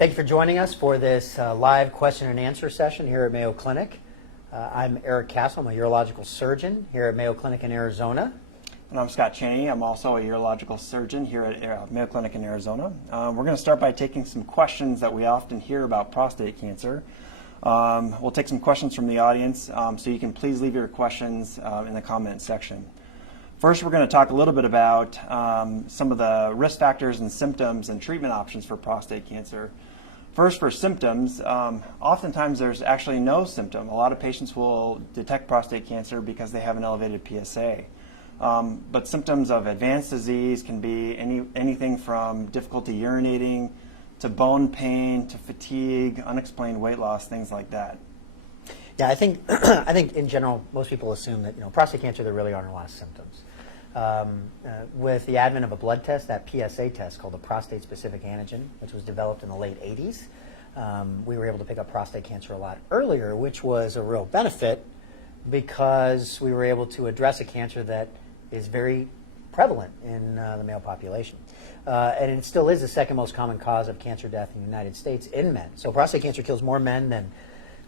Thank you for joining us for this live question and answer session here at Mayo Clinic. I'm Erik Castle. I'm a urological surgeon here at Mayo Clinic in Arizona. And I'm Scott Cheney. I'm also a urological surgeon here at Mayo Clinic in Arizona. We're going to start by taking some questions that we often hear about prostate cancer. We'll take some questions from the audience, so you can please leave your questions in the comment section. First, we're going to talk a little bit about some of the risk factors and symptoms and treatment options for prostate cancer. First, for symptoms, oftentimes there's actually no symptom. A lot of patients will detect prostate cancer because they have an elevated PSA. But symptoms of advanced disease can be anything from difficulty urinating to bone pain to fatigue, unexplained weight loss, things like that. Yeah, I think I think in general most people assume that prostate cancer there really aren't a lot of symptoms. With the advent of a blood test, that PSA test called the prostate-specific antigen, which was developed in the late 80s, we were able to pick up prostate cancer a lot earlier, which was a real benefit because we were able to address a cancer that is very prevalent in the male population. And it still is the second most common cause of cancer death in the United States in men. So prostate cancer kills more men than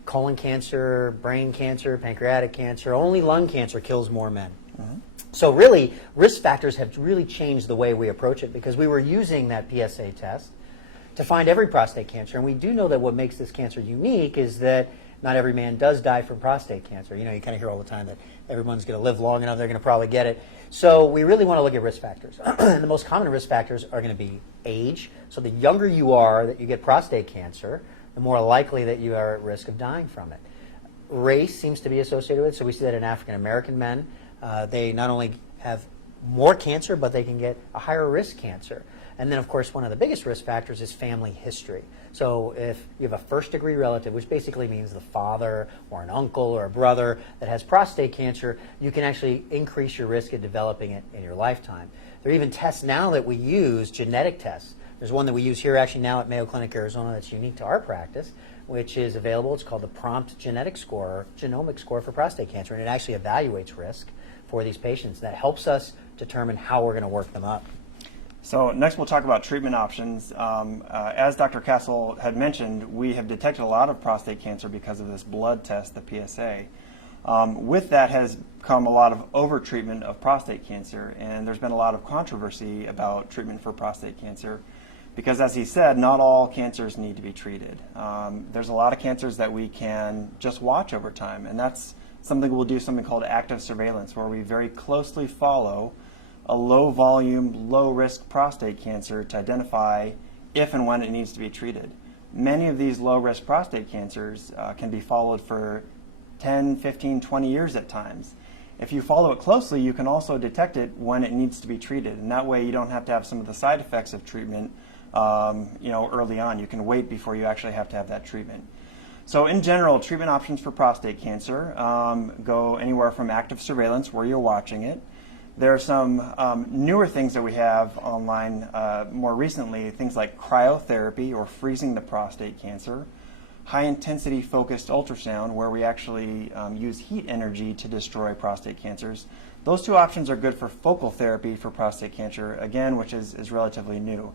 colon cancer, brain cancer, pancreatic cancer. Only lung cancer kills more men. Mm-hmm. So really, risk factors have really changed the way we approach it because we were using that PSA test to find every prostate cancer. And we do know that what makes this cancer unique is that not every man does die from prostate cancer. You kind of hear all the time that everyone's going to live long enough, they're going to probably get it. So we really want to look at risk factors. The most common risk factors are going to be age. So the younger you are that you get prostate cancer, the more likely that you are at risk of dying from it. Race seems to be associated with it. So we see that in African American men. They not only have more cancer, but they can get a higher risk cancer. And then, of course, one of the biggest risk factors is family history. So if you have a first-degree relative, which basically means the father or an uncle or a brother that has prostate cancer, you can actually increase your risk of developing it in your lifetime. There are even tests now that we use, genetic tests. There's one that we use here actually now at Mayo Clinic, Arizona, that's unique to our practice, which is available. It's called the Prompt Genetic Score, or Genomic Score for prostate cancer, and it actually evaluates risk for these patients. That helps us determine how we're going to work them up. So next we'll talk about treatment options. As Dr. Castle had mentioned, we have detected a lot of prostate cancer because of this blood test, the PSA. With that has come a lot of over-treatment of prostate cancer, and there's been a lot of controversy about treatment for prostate cancer because, as he said, not all cancers need to be treated. There's a lot of cancers that we can just watch over time, and that's something we'll do something called active surveillance, where we very closely follow a low-volume, low-risk prostate cancer to identify if and when it needs to be treated. Many of these low-risk prostate cancers can be followed for 10, 15, 20 years at times. If you follow it closely, you can also detect it when it needs to be treated, and that way you don't have to have some of the side effects of treatment early on. You can wait before you actually have to have that treatment. So in general, treatment options for prostate cancer go anywhere from active surveillance, where you're watching it. There are some newer things that we have online more recently, things like cryotherapy, or freezing the prostate cancer, high-intensity focused ultrasound, where we actually use heat energy to destroy prostate cancers. Those two options are good for focal therapy for prostate cancer, again, which is relatively new.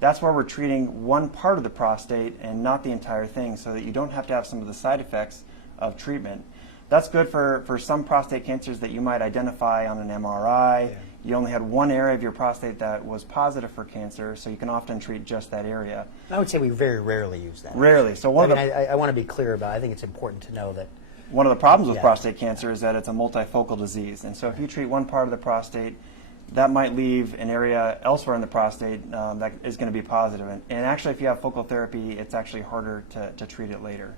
That's where we're treating one part of the prostate and not the entire thing, so that you don't have to have some of the side effects of treatment. That's good for some prostate cancers that you might identify on an MRI. Yeah. You only had one area of your prostate that was positive for cancer, so you can often treat just that area. I would say we very rarely use that. Rarely. So I want to be clear about it. I think it's important to know that one of the problems with prostate cancer is that it's a multifocal disease. And so if you treat one part of the prostate, that might leave an area elsewhere in the prostate that is going to be positive. And actually, if you have focal therapy, it's actually harder to treat it later.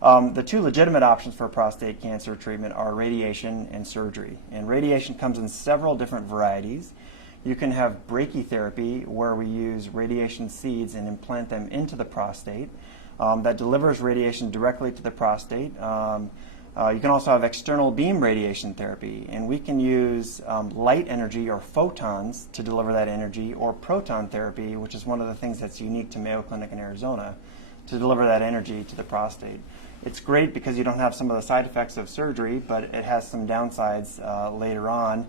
The two legitimate options for prostate cancer treatment are radiation and surgery. And radiation comes in several different varieties. You can have brachytherapy, where we use radiation seeds and implant them into the prostate. That delivers radiation directly to the prostate. You can also have external beam radiation therapy, and we can use light energy, or photons, to deliver that energy, or proton therapy, which is one of the things that's unique to Mayo Clinic in Arizona, to deliver that energy to the prostate. It's great because you don't have some of the side effects of surgery, but it has some downsides later on,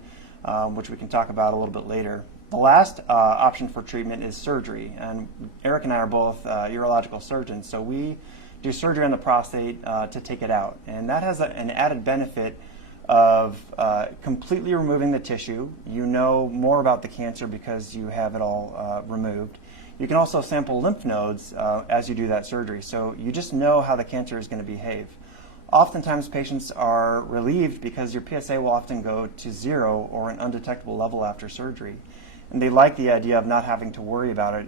which we can talk about a little bit later. The last option for treatment is surgery, and Erik and I are both urological surgeons, so we do surgery on the prostate to take it out, and that has an added benefit of completely removing the tissue. You know more about the cancer because you have it all removed. You can also sample lymph nodes as you do that surgery, so you just know how the cancer is going to behave. Oftentimes patients are relieved because your PSA will often go to 0 or an undetectable level after surgery. And they like the idea of not having to worry about it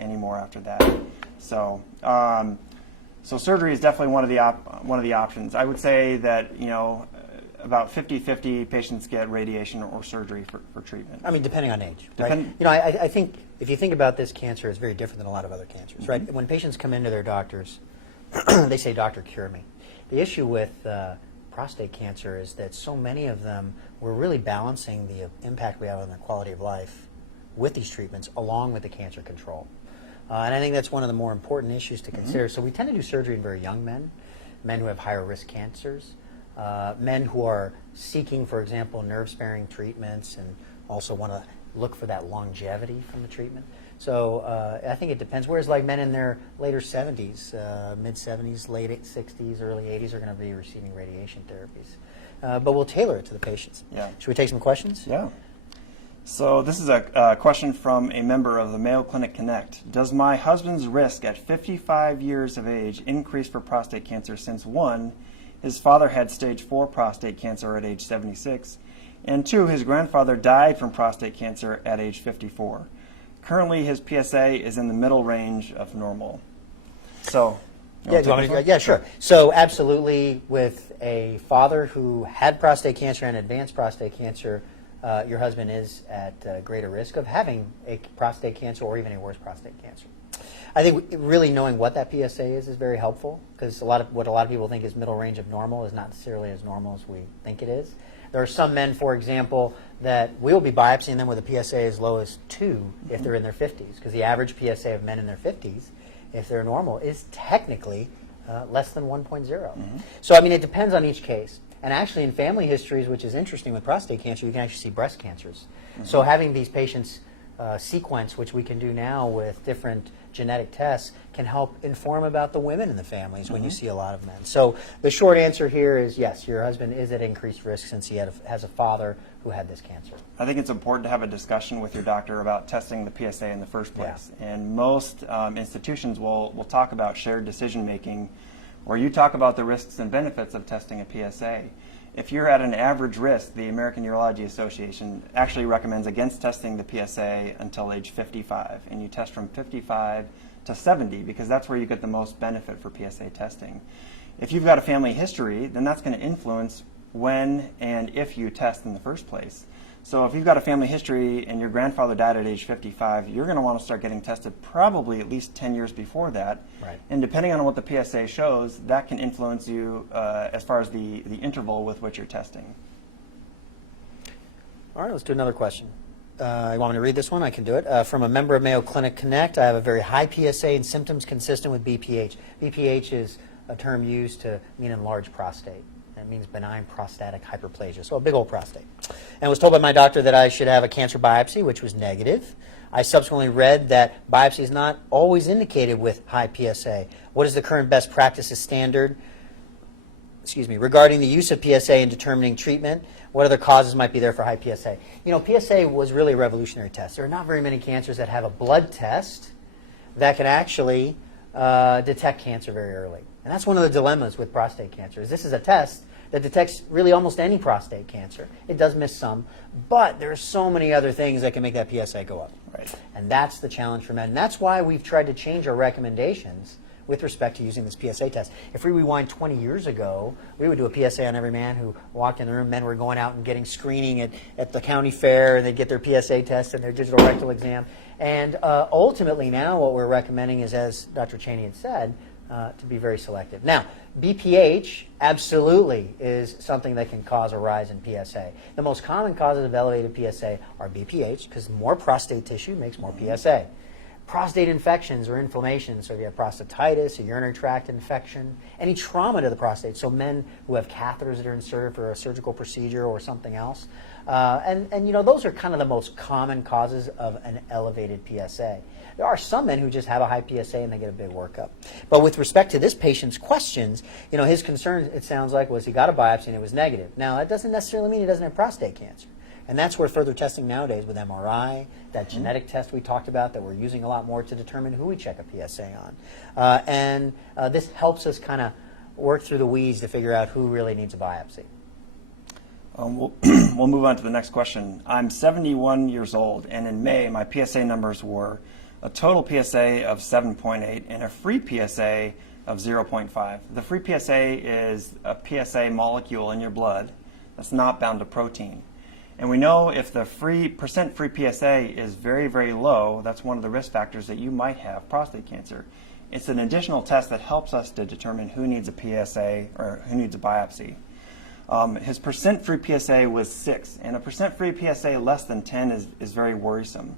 anymore after that. So, so surgery is definitely one of the options. I would say that, you know, about 50-50 patients get radiation or surgery for treatment. I mean, depending on age, right? You know, I think if you think about this cancer, it's very different than a lot of other cancers, right? When patients come into their doctors, they say, "Doctor, cure me." The issue with prostate cancer is that so many of them, we're really balancing the impact we have on their quality of life with these treatments along with the cancer control. And I think that's one of the more important issues to consider. So we tend to do surgery in very young men, men who have higher risk cancers, men who are seeking, for example, nerve-sparing treatments and also want to look for that longevity from the treatment. So I think it depends. Whereas like men in their later 70s, mid-70s, late 60s, early 80s are going to be receiving radiation therapies. But we'll tailor it to the patients. Yeah. Should we take some questions? Yeah. So this is a question from a member of the Mayo Clinic Connect. Does my husband's risk at 55 years of age increase for prostate cancer since 1, his father had stage 4 prostate cancer at age 76, and 2, his grandfather died from prostate cancer at age 54. Currently, his PSA is in the middle range of normal. So, yeah, sure. So absolutely, with a father who had prostate cancer and advanced prostate cancer, your husband is at greater risk of having a prostate cancer or even a worse prostate cancer. I think really knowing what that PSA is very helpful, because what a lot of people think is middle range of normal is not necessarily as normal as we think it is. There are some men, for example, that we'll be biopsying them with a PSA as low as 2 if they're in their 50s, because the average PSA of men in their 50s, if they're normal, is technically less than 1.0. So, I mean, it depends on each case. And actually, in family histories, which is interesting with prostate cancer, you can actually see breast cancers. So having these patients sequence, which we can do now with different genetic tests, can help inform about the women in the families when you see a lot of men. So the short answer here is yes, your husband is at increased risk since he has a father who had this cancer. I think it's important to have a discussion with your doctor about testing the PSA in the first place. Yeah. And most institutions will talk about shared decision making, where you talk about the risks and benefits of testing a PSA. If you're at an average risk, the American Urology Association actually recommends against testing the PSA until age 55, and you test from 55 to 70 because that's where you get the most benefit for PSA testing. If you've got a family history, then that's going to influence when and if you test in the first place. So if you've got a family history and your grandfather died at age 55, you're going to want to start getting tested probably at least 10 years before that. Right. And depending on what the PSA shows, that can influence you as far as the interval with which you're testing. All right, let's do another question. You want me to read this one? I can do it. From a member of Mayo Clinic Connect, I have a very high PSA and symptoms consistent with BPH. BPH is a term used to mean enlarged prostate. It means benign prostatic hyperplasia, so a big old prostate. And was told by my doctor that I should have a cancer biopsy, which was negative. I subsequently read that biopsy is not always indicated with high PSA. What is the current best practices standard? Regarding the use of PSA in determining treatment, what other causes might be there for high PSA? You know, PSA was really a revolutionary test. There are not very many cancers that have a blood test that can actually detect cancer very early. And that's one of the dilemmas with prostate cancer, is this is a test that detects really almost any prostate cancer. It does miss some, but there are so many other things that can make that PSA go up. Right. And that's the challenge for men. And that's why we've tried to change our recommendations with respect to using this PSA test. If we rewind 20 years ago, we would do a PSA on every man who walked in the room. Men were going out and getting screening at the county fair, and they'd get their PSA test and their digital rectal exam. And ultimately now what we're recommending is, as Dr. Cheney had said, to be very selective. Now, BPH absolutely is something that can cause a rise in PSA. The most common causes of elevated PSA are BPH, because more prostate tissue makes more PSA. Prostate infections or inflammation, so if you have prostatitis, a urinary tract infection, any trauma to the prostate, so men who have catheters that are inserted for a surgical procedure or something else, And you know, those are kind of the most common causes of an elevated PSA. There are some men who just have a high PSA and they get a big workup. But with respect to this patient's questions, you know, his concern, it sounds like, was he got a biopsy and it was negative. Now, that doesn't necessarily mean he doesn't have prostate cancer. And that's where further testing nowadays with MRI, that genetic test we talked about that we're using a lot more to determine who we check a PSA on. This helps us kind of work through the weeds to figure out who really needs a biopsy. We'll move on to the next question. I'm 71 years old, and in May, my PSA numbers were a total PSA of 7.8 and a free PSA of 0.5. The free PSA is a PSA molecule in your blood that's not bound to protein. And we know if the percent free PSA is very, very low, that's one of the risk factors that you might have prostate cancer. It's an additional test that helps us to determine who needs a PSA or who needs a biopsy. His percent free PSA was 6, and a percent free PSA less than 10 is very worrisome.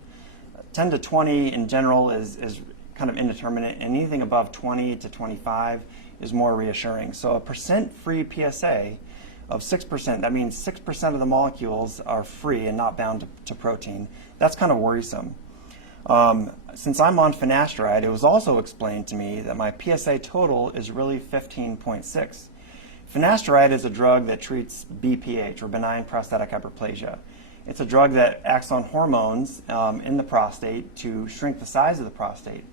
10 to 20 in general is kind of indeterminate, and anything above 20 to 25 is more reassuring. So a percent free PSA of 6%, that means 6% of the molecules are free and not bound to protein. That's kind of worrisome. Since I'm on finasteride, it was also explained to me that my PSA total is really 15.6. Finasteride is a drug that treats BPH, or benign prostatic hyperplasia. It's a drug that acts on hormones in the prostate to shrink the size of the prostate.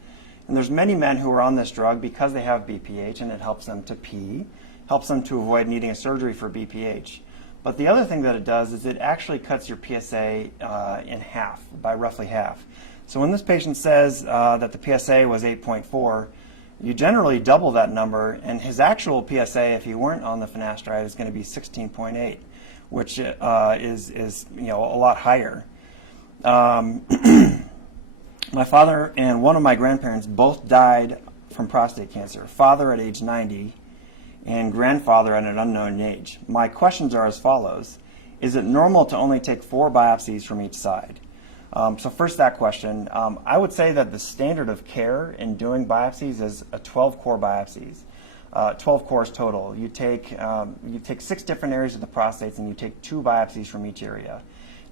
And there's many men who are on this drug because they have BPH, and it helps them to pee, helps them to avoid needing a surgery for BPH. But the other thing that it does is it actually cuts your PSA in half, by roughly half. So when this patient says that the PSA was 8.4, you generally double that number, and his actual PSA, if he weren't on the finasteride, is going to be 16.8, which is you know, a lot higher. My father and one of my grandparents both died from prostate cancer. Father at age 90 and grandfather at an unknown age. My questions are as follows. Is it normal to only take 4 biopsies from each side? So first, that question. I would say that the standard of care in doing biopsies is a 12-core biopsies, 12 cores total. You take 6 different areas of the prostate and you take 2 biopsies from each area.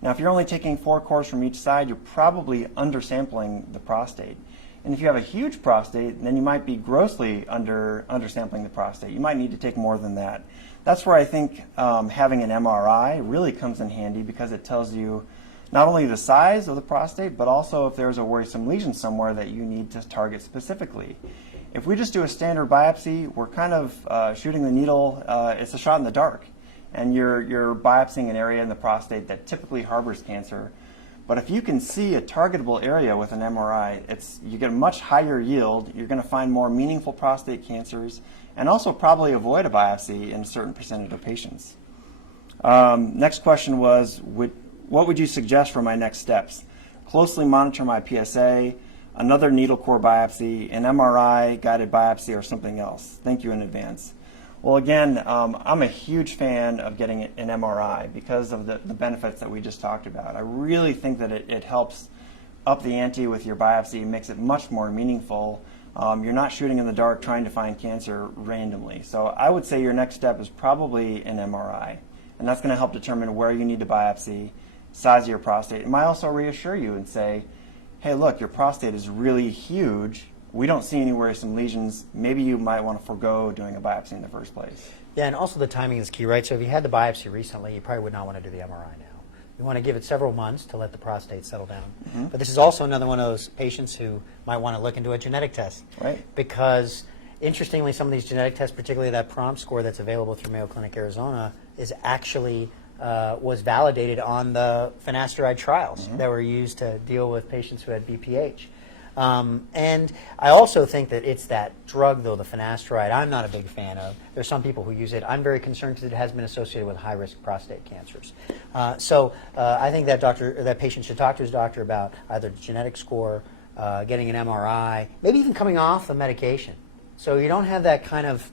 Now, if you're only taking 4 cores from each side, you're probably undersampling the prostate. And if you have a huge prostate, then you might be grossly undersampling the prostate. You might need to take more than that. That's where I think having an MRI really comes in handy, because it tells you not only the size of the prostate, but also if there's a worrisome lesion somewhere that you need to target specifically. If we just do a standard biopsy, we're kind of shooting the needle, it's a shot in the dark. And you're biopsying an area in the prostate that typically harbors cancer. But if you can see a targetable area with an MRI, you get a much higher yield, you're going to find more meaningful prostate cancers, and also probably avoid a biopsy in a certain percentage of patients. Next question was, what would you suggest for my next steps? Closely monitor my PSA, another needle core biopsy, an MRI, guided biopsy, or something else? Thank you in advance. Well, again, I'm a huge fan of getting an MRI because of the benefits that we just talked about. I really think that it helps up the ante with your biopsy, makes it much more meaningful. You're not shooting in the dark trying to find cancer randomly. So I would say your next step is probably an MRI, and that's going to help determine where you need to biopsy, size of your prostate. It might also reassure you and say, hey, look, your prostate is really huge. We don't see any worrisome lesions. Maybe you might want to forego doing a biopsy in the first place. Yeah, and also the timing is key, right? So if you had the biopsy recently, you probably would not want to do the MRI now. You want to give it several months to let the prostate settle down. Mm-hmm. But this is also another one of those patients who might want to look into a genetic test. Right. Because interestingly, some of these genetic tests, particularly that PROM score that's available through Mayo Clinic, Arizona, is actually was validated on the finasteride trials that were used to deal with patients who had BPH. And I also think that it's that drug, though, the finasteride, I'm not a big fan of. There's some people who use it. I'm very concerned because it has been associated with high-risk prostate cancers. So I think that patient should talk to his doctor about either the genetic score, getting an MRI, maybe even coming off the medication. So you don't have that kind of,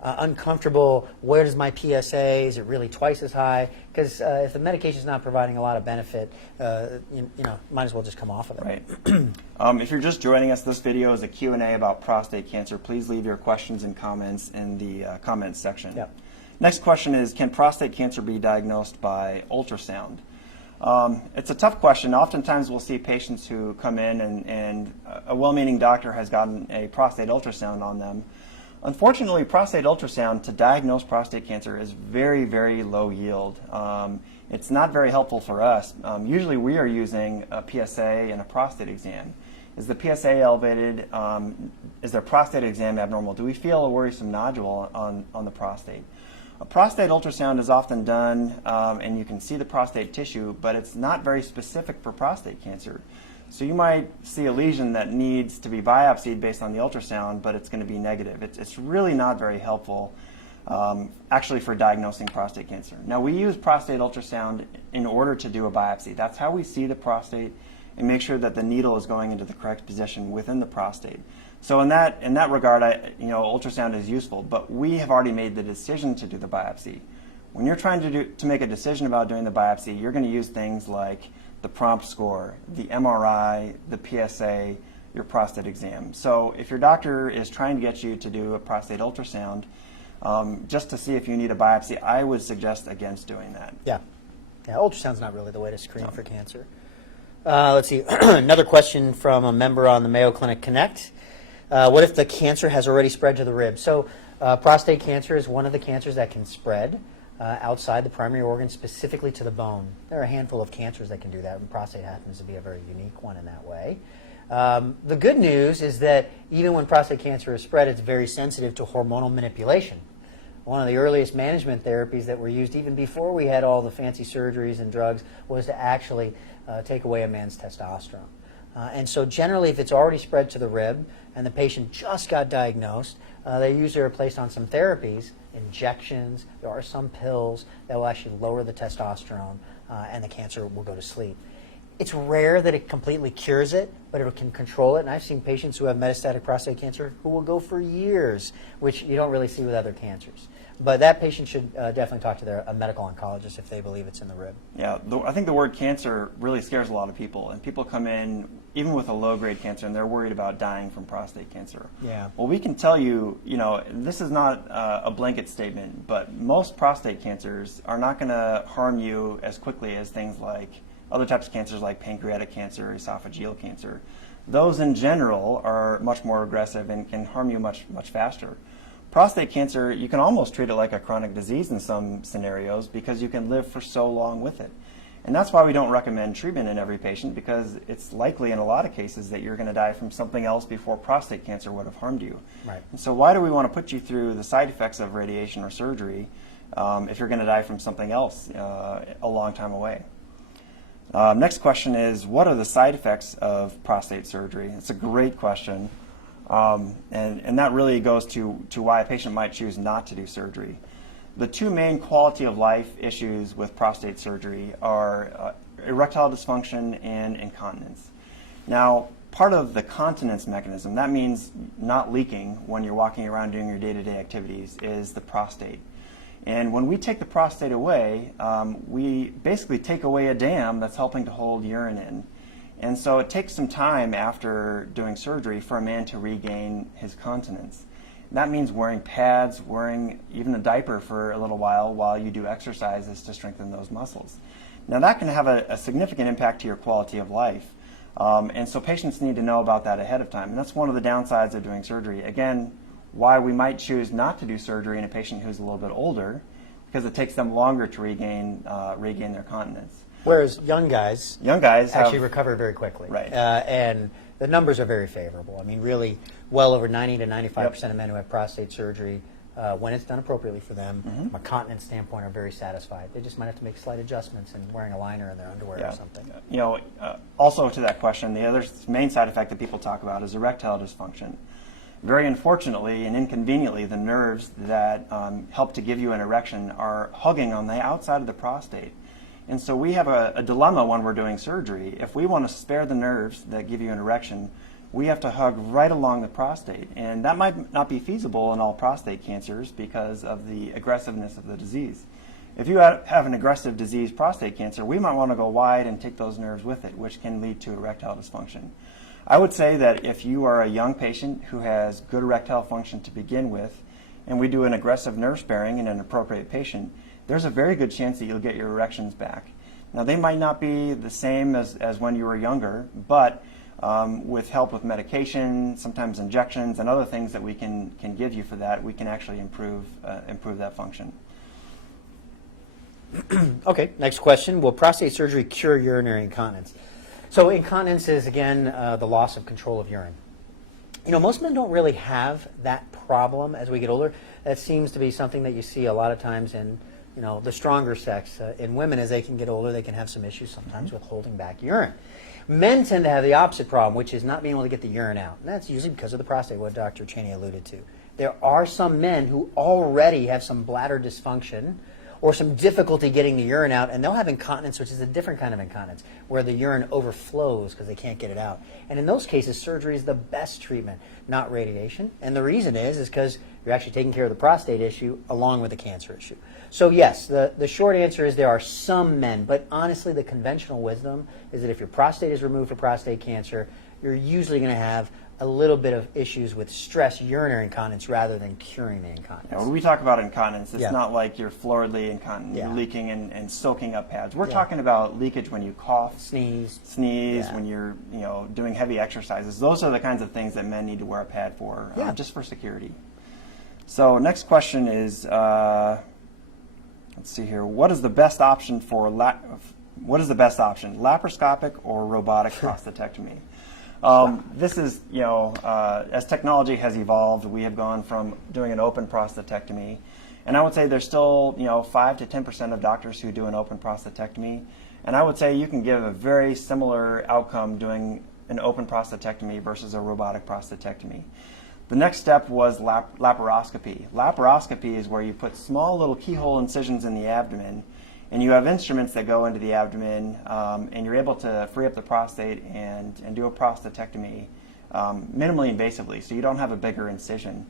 uncomfortable, where does my PSA, is it really twice as high? Because if the medication is not providing a lot of benefit, might as well just come off of it. Right. If you're just joining us, this video is a Q&A about prostate cancer. Please leave your questions and comments in the comments section. Yep. Next question is, can prostate cancer be diagnosed by ultrasound? It's a tough question. Oftentimes we'll see patients who come in and a well-meaning doctor has gotten a prostate ultrasound on them. Unfortunately, prostate ultrasound to diagnose prostate cancer is very, very low yield. It's not very helpful for us. Usually we are using a PSA and a prostate exam. Is the PSA elevated? Is their prostate exam abnormal? Do we feel a worrisome nodule on the prostate? A prostate ultrasound is often done and you can see the prostate tissue, but it's not very specific for prostate cancer. So you might see a lesion that needs to be biopsied based on the ultrasound, but it's going to be negative. It's really not very helpful actually for diagnosing prostate cancer. Now we use prostate ultrasound in order to do a biopsy. That's how we see the prostate and make sure that the needle is going into the correct position within the prostate. So in that regard, ultrasound is useful, but we have already made the decision to do the biopsy. When you're trying to make a decision about doing the biopsy, you're going to use things like the prompt score, the MRI, the PSA, your prostate exam. So if your doctor is trying to get you to do a prostate ultrasound just to see if you need a biopsy, I would suggest against doing that. Yeah, ultrasound's not really the way to screen for cancer. Let's see, another question from a member on the Mayo Clinic Connect. What if the cancer has already spread to the rib? So prostate cancer is one of the cancers that can spread outside the primary organ, specifically to the bone. There are a handful of cancers that can do that, and prostate happens to be a very unique one in that way. The good news is that even when prostate cancer is spread, it's very sensitive to hormonal manipulation. One of the earliest management therapies that were used even before we had all the fancy surgeries and drugs was to actually take away a man's testosterone. And so generally, if it's already spread to the rib and the patient just got diagnosed, they usually are placed on some therapies, injections. There are some pills that will actually lower the testosterone and the cancer will go to sleep. It's rare that it completely cures it, but it can control it. And I've seen patients who have metastatic prostate cancer who will go for years, which you don't really see with other cancers. But that patient should definitely talk to a medical oncologist if they believe it's in the rib. Yeah, I think the word cancer really scares a lot of people. And people come in, even with a low-grade cancer, and they're worried about dying from prostate cancer. Yeah. Well, we can tell you, this is not a blanket statement, but most prostate cancers are not going to harm you as quickly as things like other types of cancers like pancreatic cancer, esophageal cancer. Those in general are much more aggressive and can harm you much, much faster. Prostate cancer, you can almost treat it like a chronic disease in some scenarios because you can live for so long with it. And that's why we don't recommend treatment in every patient, because it's likely in a lot of cases that you're going to die from something else before prostate cancer would have harmed you. Right. And so why do we want to put you through the side effects of radiation or surgery if you're going to die from something else a long time away? Next question is, what are the side effects of prostate surgery? It's a great question. And that really goes to why a patient might choose not to do surgery. The two main quality of life issues with prostate surgery are erectile dysfunction and incontinence. Now, part of the continence mechanism, that means not leaking when you're walking around doing your day-to-day activities, is the prostate. And when we take the prostate away, we basically take away a dam that's helping to hold urine in. And so it takes some time after doing surgery for a man to regain his continence. That means wearing pads, wearing even a diaper for a little while you do exercises to strengthen those muscles. Now that can have a significant impact to your quality of life. And so patients need to know about that ahead of time. And that's one of the downsides of doing surgery. Again, why we might choose not to do surgery in a patient who's a little bit older, because it takes them longer to regain their continence. Whereas young guys actually recover very quickly. Right. And the numbers are very favorable. I mean, really, well over 90 to 95% of men who have prostate surgery, when it's done appropriately for them, from a continence standpoint, are very satisfied. They just might have to make slight adjustments in wearing a liner in their underwear or something. Also to that question, the other main side effect that people talk about is erectile dysfunction. Very unfortunately and inconveniently, the nerves that help to give you an erection are hugging on the outside of the prostate. And so we have a dilemma when we're doing surgery. If we want to spare the nerves that give you an erection, we have to hug right along the prostate. And that might not be feasible in all prostate cancers because of the aggressiveness of the disease. If you have an aggressive disease, prostate cancer, we might want to go wide and take those nerves with it, which can lead to erectile dysfunction. I would say that if you are a young patient who has good erectile function to begin with, and we do an aggressive nerve sparing in an appropriate patient, there's a very good chance that you'll get your erections back. Now, they might not be the same as when you were younger, but with help with medication, sometimes injections, and other things that we can give you for that, we can actually improve that function. Okay, next question. Will prostate surgery cure urinary incontinence? So incontinence is, again, the loss of control of urine. You know, most men don't really have that problem as we get older. That seems to be something that you see a lot of times in, you know, the stronger sex. In women, as they can get older, they can have some issues sometimes with holding back urine. Men tend to have the opposite problem, which is not being able to get the urine out. And that's usually because of the prostate, what Dr. Cheney alluded to. There are some men who already have some bladder dysfunction or some difficulty getting the urine out, and they'll have incontinence, which is a different kind of incontinence, where the urine overflows because they can't get it out. And in those cases, surgery is the best treatment, not radiation. And the reason is because you're actually taking care of the prostate issue along with the cancer issue. So yes, the short answer is there are some men, but honestly the conventional wisdom is that if your prostate is removed for prostate cancer, you're usually going to have a little bit of issues with stress urinary incontinence rather than curing the incontinence. Now, when we talk about incontinence, it's not like you're floridly incontinent, you're leaking and soaking up pads. We're talking about leakage when you cough, sneeze, when you're doing heavy exercises. Those are the kinds of things that men need to wear a pad for, just for security. So next question is, let's see here. What is the best option for laparoscopic or robotic prostatectomy? This is, as technology has evolved, we have gone from doing an open prostatectomy, and I would say there's still, 5 to 10% of doctors who do an open prostatectomy, and I would say you can give a very similar outcome doing an open prostatectomy versus a robotic prostatectomy. The next step was laparoscopy. Laparoscopy is where you put small little keyhole incisions in the abdomen, and you have instruments that go into the abdomen, and you're able to free up the prostate and do a prostatectomy minimally invasively, so you don't have a bigger incision.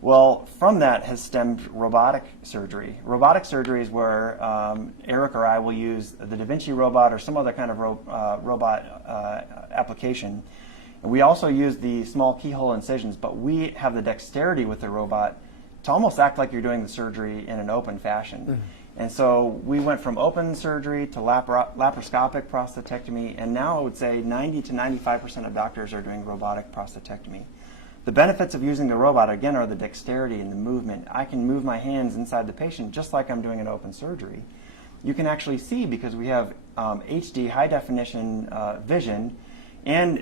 Well, from that has stemmed robotic surgery. Robotic surgery is where Erik or I will use the Da Vinci robot or some other kind of robot application. And we also use the small keyhole incisions, but we have the dexterity with the robot to almost act like you're doing the surgery in an open fashion. Mm-hmm. And so we went from open surgery to laparoscopic prostatectomy, and now I would say 90 to 95% of doctors are doing robotic prostatectomy. The benefits of using the robot, again, are the dexterity and the movement. I can move my hands inside the patient just like I'm doing an open surgery. You can actually see because we have HD, high-definition vision, and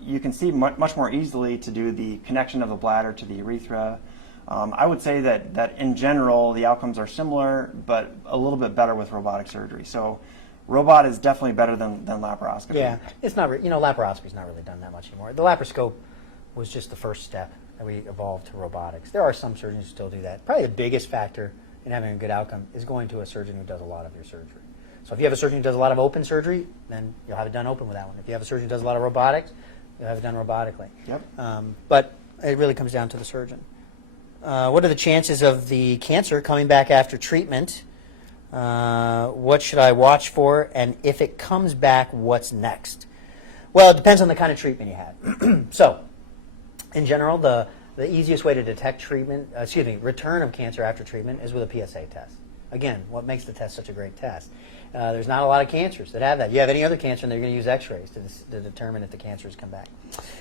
you can see much more easily to do the connection of the bladder to the urethra. I would say that in general the outcomes are similar, but a little bit better with robotic surgery. So robot is definitely better than laparoscopy. Yeah, it's not, laparoscopy is not really done that much anymore. The laparoscope was just the first step that we evolved to robotics. There are some surgeons who still do that. Probably the biggest factor in having a good outcome is going to a surgeon who does a lot of your surgery. So if you have a surgeon who does a lot of open surgery, then you'll have it done open with that one. If you have a surgeon who does a lot of robotics, you'll have it done robotically. Yep. But it really comes down to the surgeon. What are the chances of the cancer coming back after treatment? What should I watch for? And if it comes back, what's next? Well, it depends on the kind of treatment you had. So, in general, the easiest way to detect return of cancer after treatment is with a PSA test. Again, what makes the test such a great test? There's not a lot of cancers that have that. You have any other cancer, and they're going to use x-rays to determine if the cancer has come back.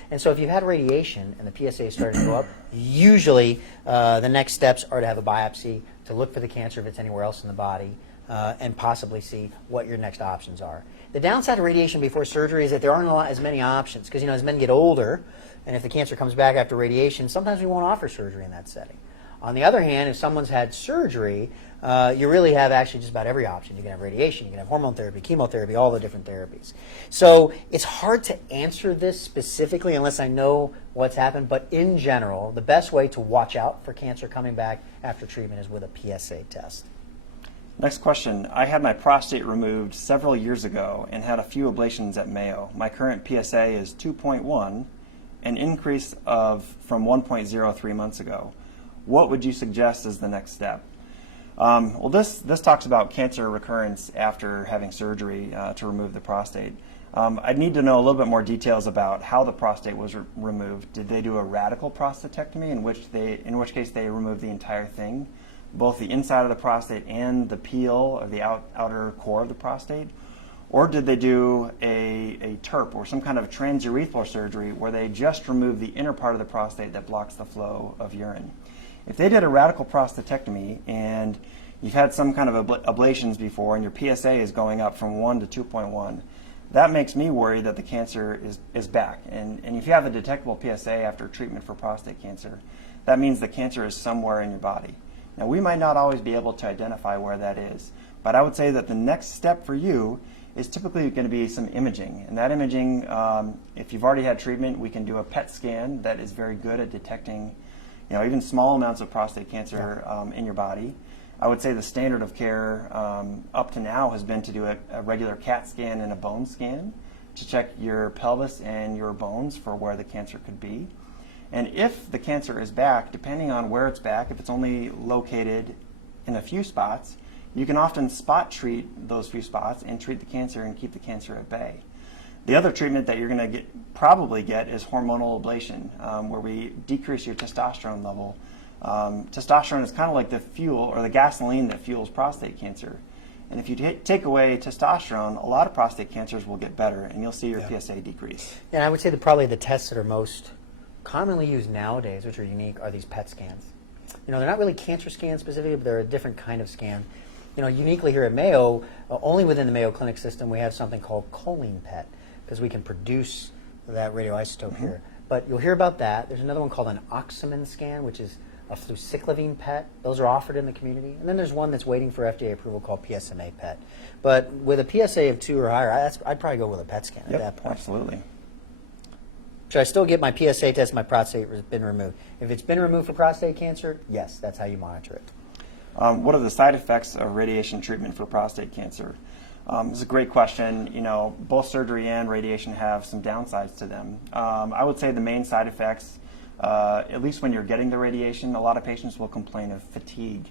And so if you've had radiation and the PSA is starting to go up, usually the next steps are to have a biopsy to look for the cancer if it's anywhere else in the body and possibly see what your next options are. The downside of radiation before surgery is that there aren't as many options because, as men get older and if the cancer comes back after radiation, sometimes we won't offer surgery in that setting. On the other hand, if someone's had surgery, you really have actually just about every option. You can have radiation, you can have hormone therapy, chemotherapy, all the different therapies. So it's hard to answer this specifically unless I know what's happened, but in general, the best way to watch out for cancer coming back after treatment is with a PSA test. Next question. I had my prostate removed several years ago and had a few ablations at Mayo. My current PSA is 2.1, an increase from 1.0 months ago. What would you suggest as the next step? Well, this talks about cancer recurrence after having surgery to remove the prostate. I'd need to know a little bit more details about how the prostate was removed. Did they do a radical prostatectomy, in which case they removed the entire thing, both the inside of the prostate and the peel or the outer core of the prostate? Or did they do a TURP or some kind of transurethral surgery where they just remove the inner part of the prostate that blocks the flow of urine? If they did a radical prostatectomy and you've had some kind of ablations before and your PSA is going up from 1 to 2.1, that makes me worry that the cancer is back. And if you have a detectable PSA after treatment for prostate cancer, that means the cancer is somewhere in your body. Now, we might not always be able to identify where that is, but I would say that the next step for you is typically going to be some imaging. And that imaging, if you've already had treatment, we can do a PET scan that is very good at detecting, even small amounts of prostate cancer in your body. I would say the standard of care up to now has been to do a regular CAT scan and a bone scan to check your pelvis and your bones for where the cancer could be. And if the cancer is back, depending on where it's back, if it's only located in a few spots, you can often spot treat those few spots and treat the cancer and keep the cancer at bay. The other treatment that you're going to probably get is hormonal ablation, where we decrease your testosterone level. Testosterone is kind of like the fuel or the gasoline that fuels prostate cancer. And if you take away testosterone, a lot of prostate cancers will get better, and you'll see your PSA decrease. And I would say that probably the tests that are most commonly used nowadays, which are unique, are these PET scans. They're not really cancer scans specifically, but they're a different kind of scan. Uniquely here at Mayo, only within the Mayo Clinic system, we have something called choline PET, because we can produce that radioisotope here. But you'll hear about that. There's another one called an oxymin scan, which is a flucyclovine PET. Those are offered in the community. And then there's one that's waiting for FDA approval called PSMA PET. But with a PSA of 2 or higher, I'd probably go with a PET scan at that point. Absolutely. Should I still get my PSA test if my prostate has been removed? If it's been removed for prostate cancer, yes, that's how you monitor it. What are the side effects of radiation treatment for prostate cancer? This is a great question. Both surgery and radiation have some downsides to them. I would say the main side effects, at least when you're getting the radiation, a lot of patients will complain of fatigue.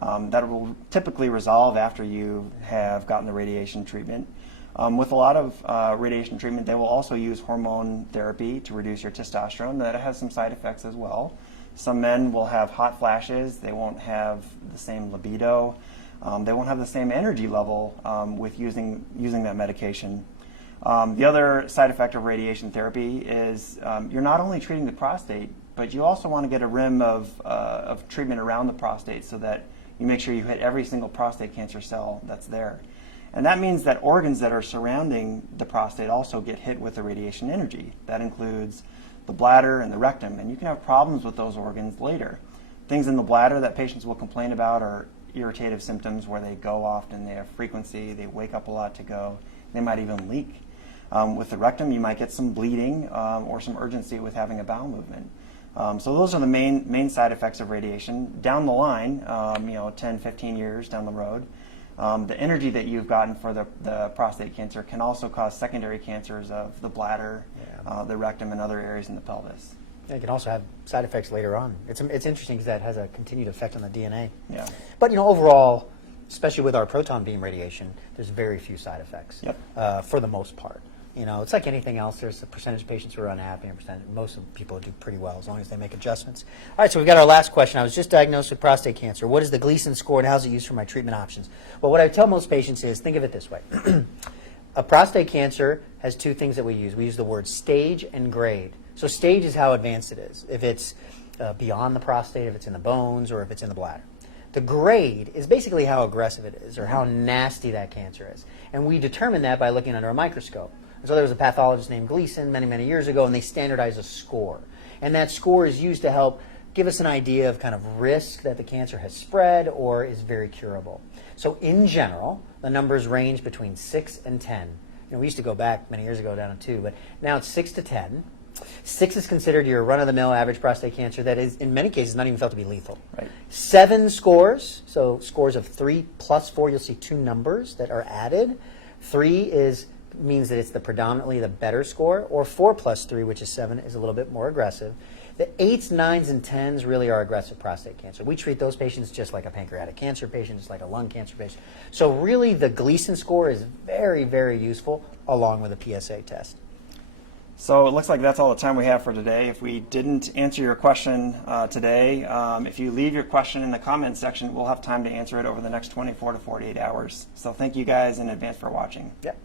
That will typically resolve after you have gotten the radiation treatment. With a lot of radiation treatment, they will also use hormone therapy to reduce your testosterone. That has some side effects as well. Some men will have hot flashes. They won't have the same libido. They won't have the same energy level with using that medication. The other side effect of radiation therapy is you're not only treating the prostate, but you also want to get a rim of treatment around the prostate so that you make sure you hit every single prostate cancer cell that's there. And that means that organs that are surrounding the prostate also get hit with the radiation energy. That includes the bladder and the rectum, and you can have problems with those organs later. Things in the bladder that patients will complain about are irritative symptoms where they go often, they have frequency, they wake up a lot to go, they might even leak. With the rectum, you might get some bleeding or some urgency with having a bowel movement. So those are the main side effects of radiation. Down the line, 10, 15 years down the road, the energy that you've gotten for the prostate cancer can also cause secondary cancers of the bladder, the rectum, and other areas in the pelvis. It can also have side effects later on. It's interesting because that has a continued effect on the DNA. Yeah. But overall, especially with our proton beam radiation, there's very few side effects. For the most part. It's like anything else. There's a percentage of patients who are unhappy, and most of the people do pretty well as long as they make adjustments. All right, so we've got our last question. I was just diagnosed with prostate cancer. What is the Gleason score, and how is it used for my treatment options? Well, what I tell most patients is, think of it this way. A prostate cancer has two things that we use. We use the word stage and grade. So stage is how advanced it is. If it's beyond the prostate, if it's in the bones, or if it's in the bladder. The grade is basically how aggressive it is, or how nasty that cancer is. And we determine that by looking under a microscope. So there was a pathologist named Gleason many, many years ago, and they standardized a score. And that score is used to help give us an idea of kind of risk that the cancer has spread or is very curable. So in general, the numbers range between 6 and 10. We used to go back many years ago down to 2, but now it's 6 to 10. 6 is considered your run-of-the-mill average prostate cancer that is, in many cases, not even felt to be lethal. Right. 7 scores, so scores of 3 plus 4, you'll see 2 numbers that are added. 3 means that it's predominantly the better score, or 4 plus 3, which is 7, is a little bit more aggressive. The 8s, 9s, and 10s really are aggressive prostate cancer. We treat those patients just like a pancreatic cancer patient, just like a lung cancer patient. So really the Gleason score is very, very useful along with a PSA test. So it looks like that's all the time we have for today. If we didn't answer your question today, if you leave your question in the comments section, we'll have time to answer it over the next 24 to 48 hours. So thank you guys in advance for watching. Yep.